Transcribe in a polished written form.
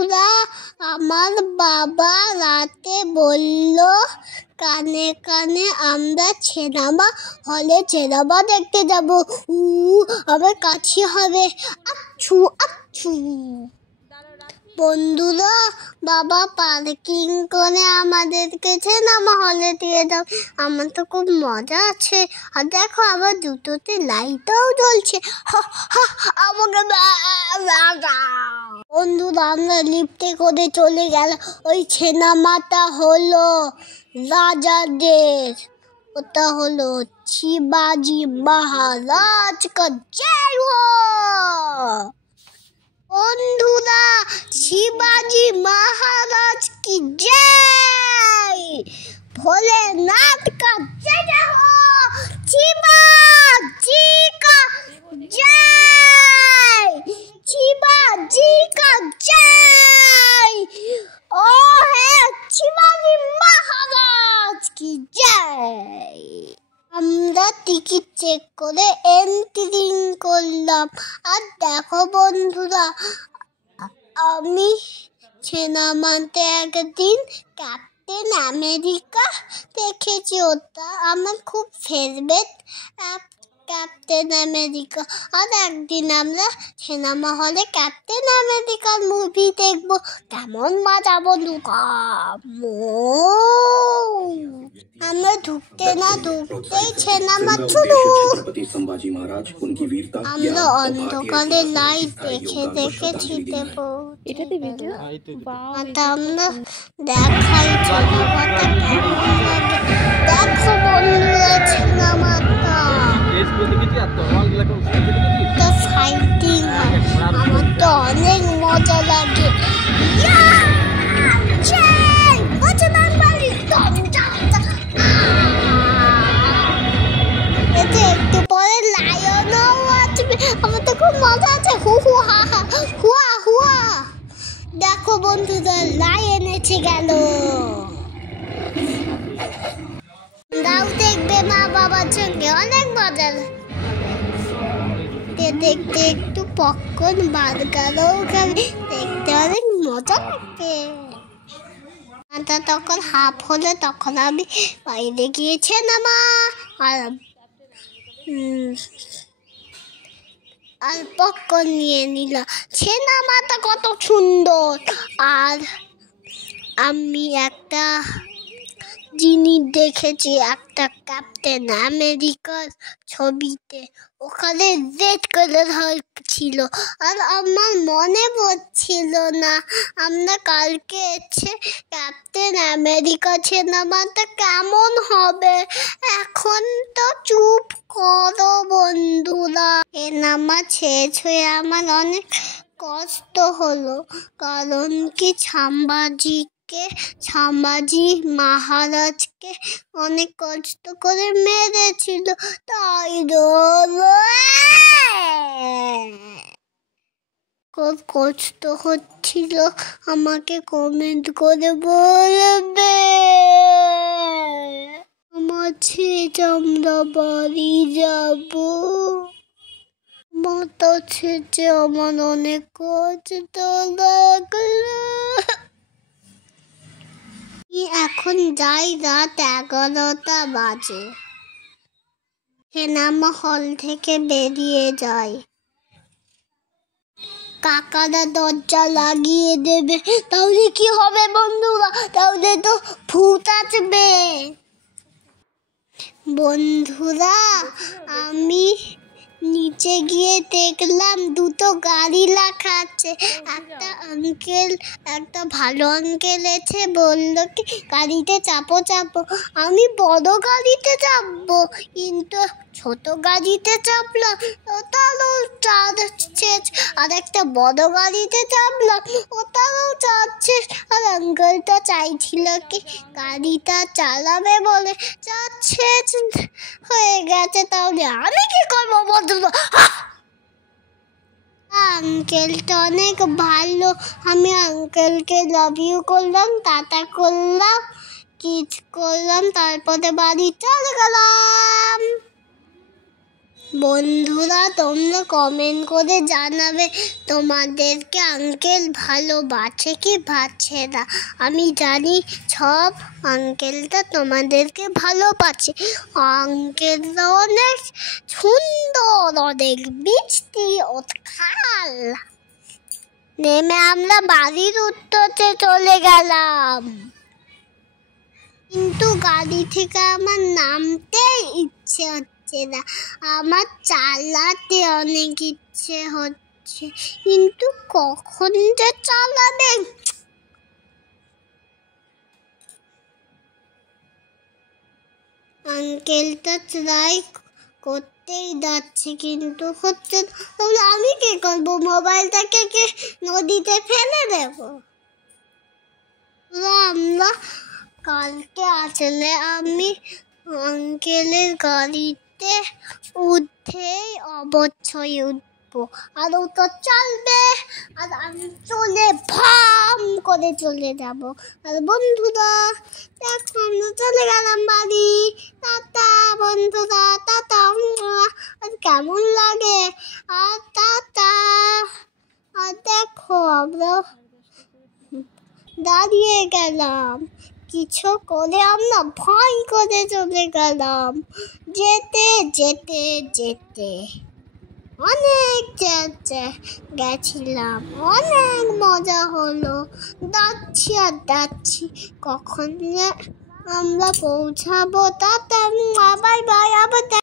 বন্ধুরা, আমার বাবা রাতে বলল কানে কানে আমরা সিনেমা হলে সিনেমা দেখতে যাব। আমার কাছে হবে আচ্ছু আচ্ছু। বন্ধুরা, বাবা পার্কিং করে আমাদেরকে সিনেমা হলে দিয়ে দাও। আমার তো খুব মজা আছে। আর দেখো, আবার দুটোতে লাইটও জ্বলছে। আমাকে বন্ধুরা, আমরা লিফটে করে চলে গেল। ওই সিনেমাটা হলো রাজাদের, ওটা হলো শিবাজি মহারাজ কা জয় হো। বন্ধুরা, শিবাজি মহারাজ কি জয়, ভোলেনাথ का जय हो, शिवाजी का जय, शिवाजी का जय। ओ है शिवाजी महाराज की जय। আমরা টিকিট চেক করে এন্ট্রি করলাম। আর দেখো বন্ধুরা, আমি সিনেমাতে একদিন ক্যাপ্টেন আমেরিকা দেখেছি। ওটা আমার খুব ফেভারিট, ক্যাপ্টেন আমেরিকা। আর একদিন আমরা সিনেমা হলে ক্যাপ্টেন আমেরিকার মুভি দেখবো। কেমন মজা বন্ধুরা! আমরা ঢুকতে না ঢুকতেই সিনেমা শুরু। আমরা অন্ধকারে লাইট দেখে দেখে ছিটে পড়ছি। আমরা দেখাই সিনেমাটা কেমন লাগে। দেখো বন্ধুরা, সিনেমাটা ফাইটিং হয়। আমার তো অনেক মজা লাগে। একটু পরে লায়নও আসবে। আমার তো খুব মজা আছে। হু হু হা হা হুয়া হুয়া। দেখো বন্ধুরা, লায়ন এসে গেল। দাও দেখবে মা বাবার সঙ্গে, অনেক মজা। দেখতে একটু পপকর্ন বার্গারও খাবে, দেখতে অনেক মজা লাগে। তখন হাফ হলে তখন আমি বাইরে গিয়ে সিনেমা আর পপকর্ন নিয়ে নিলাম। সিনেমাটা কত সুন্দর। আর আমি একটা জিনিস দেখেছি, একটা ক্যাপ্টেন আমেরিকার ছবিতে ওখানে রেড কালার ছিল। আর আমার মনে পড়ছিল না আমরা কালকে এসে ক্যাপ্টেন আমেরিকা সিনেমাটা কেমন হবে। এখন তো চুপ করো বন্ধুরা। সিনেমা শেষ হয়ে আমার অনেক কষ্ট হলো, কারণ কি সম্ভাজি মহারাজকে অনেক কষ্ট করে মেরেছিল। তাই খুব কষ্ট হচ্ছিল। আমাকে কমেন্ট করে বলবে। আমার ছেড়ে আমরা বাড়ি যাব। মাথা ছেড়ে আমার অনেক কষ্ট লাগলো। এখন যাই, রাত 11টা বাজে। সিনেমা হল থেকে বেরিয়ে যাই। কাকারা দরজা লাগিয়ে দেবে। তাহলে কি হবে বন্ধুরা? তাহলে তো ভূত আসবে। বন্ধুরা, আমি নিচে গিয়ে দেখলাম দুটো গাড়ি রাখা আছে। একটা ভালো আঙ্কেল এসে বললো কি গাড়িতে চাপো। আমি বড় গাড়িতে চাপবো, কিন্তু ছোট গাড়িতে চাপলাম, ওটারও চার্জ শেষ। আর একটা বড় গাড়িতে চাপলাম, ওটারও চার্জ শেষ। আর আঙ্কেলটা চাইছিল কি গাড়িটা চালাবে বলে, চার্জ শেষ হয়ে গেছে। তাহলে আমি কি করবো বন্ধুরা? আঙ্কেলটা অনেক ভালো। আমি আঙ্কেলকে লাভ ইউ করলাম, টাটা করলাম, কিস করলাম, তারপরে বাড়ি চলে গেলাম। বন্ধুরা, তোমরা কমেন্ট করে জানাবে তোমাদেরকে আঙ্কেল ভালোবাসে কি বাসে না। আমি জানি সব আঙ্কেলটা তোমাদেরকে ভালোবাসে। আঙ্কেলটা অনেক সুন্দর, অনেক মিষ্টি, খাল। নেমে আমরা বাড়ির উত্তরে চলে গেলাম, কিন্তু গাড়ি থেকে আমার নামতে ইচ্ছে হচ্ছে না। আমার চালাতে অনেক ইচ্ছে হচ্ছে, কিন্তু কখন যে চালাবে। আঙ্কেলটা ট্রাই করতেই যাচ্ছে, কিন্তু হচ্ছে না। তাহলে আমি কি করবো? মোবাইলটাকে কি নদীতে ফেলে দেবো? আমরা কালকে আসলে আমি আঙ্কেলের গাড়িতে উঠেই অবশ্যই উঠবো, আর ও তো চলবে, আর আমি চলে ভাম করে চলে যাব। আর বন্ধুরা দেখো, আমরা চলে গেলাম বাড়ি। টাটা বন্ধুরা, টাটা। আর কেমন লাগে? আর টাটা। আর দেখো, আমরা দাঁড়িয়ে গেলাম, কিছু করে আমরা ভয় করে চলে গেলাম। যেতে যেতে যেতে অনেক গেছিলাম, অনেক মজা হলো। যাচ্ছি আর যাচ্ছি, কখন আমরা পৌঁছাবো। টাটা, বাই বাই, আবার